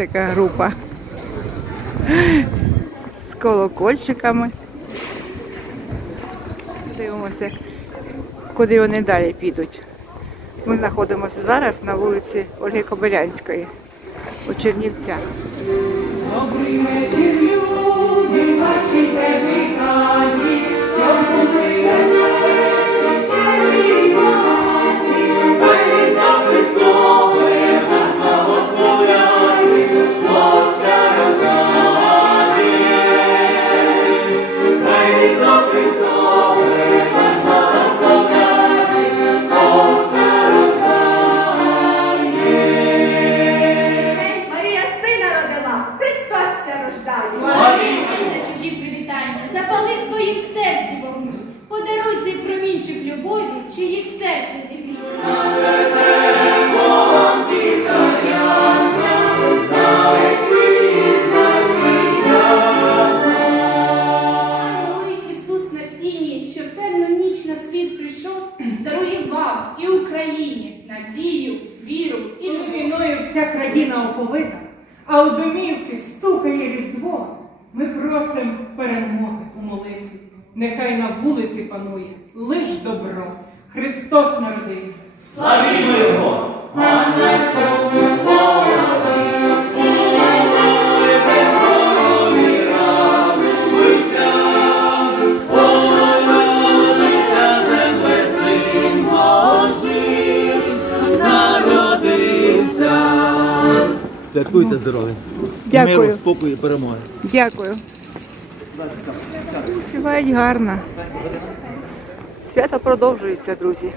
Яка група. З колокольчиками. Дивимося, куди вони далі підуть. Ми знаходимося зараз на вулиці Ольги Кобилянської у Чернівцях. Добрий вечір, люди, ваші війною вся країна оповита, а у домівки стукає різдво. Ми просим перемоги у молитві. Нехай на вулиці панує лиш добро. Христос народився. Святкуйте здоров'я. Дякую. Миру, спокою і перемоги. Дякую. Співають гарно. Свято продовжується, друзі.